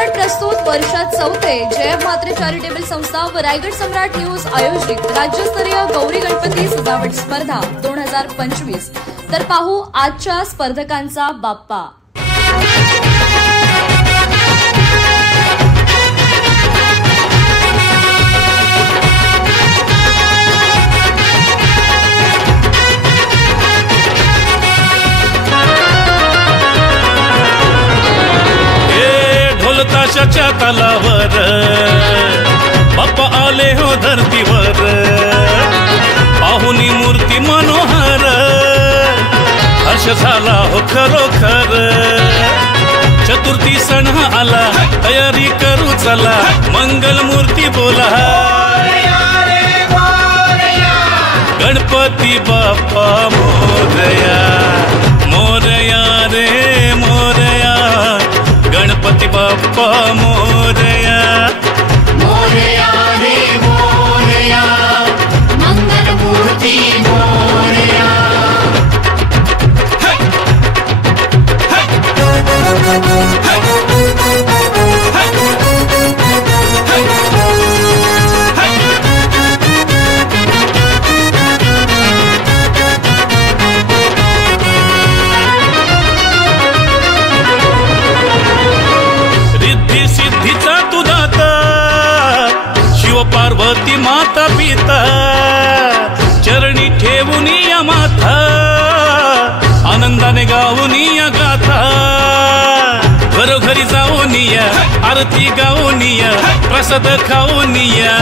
Bullet प्रस्तुत वर्षात चौथे जयब म्हात्रे चॅरिटेबल संस्था व रायगड सम्राट न्यूज आयोजित राज्यस्तरीय गौरी गणपती सजावट स्पर्धा 2025। तर पाहू आजच्या स्पर्धकांचा बाप्पा। ताशाच्या तालावर बाप्पा आले हो धरतीवर, पाहुनी मूर्ती मनोहर, हर्ष झाला हो खरोखर। चतुर्थी सण आला, तयारी करू चला, मंगल मूर्ती बोला, गणपती बाप्पा मोरया, मोरया रे मोरया, गणपती बाप्पा मोरया, मोरया रे मोरया, मंगल मूर्ती मोरया। पार्वती माता पिता चरणी ठेवूनी या माथा, आनंदाने गाऊनी या गाथा, घरोघरी जाऊनी या आरती गाऊनी या प्रसाद खाऊनी या।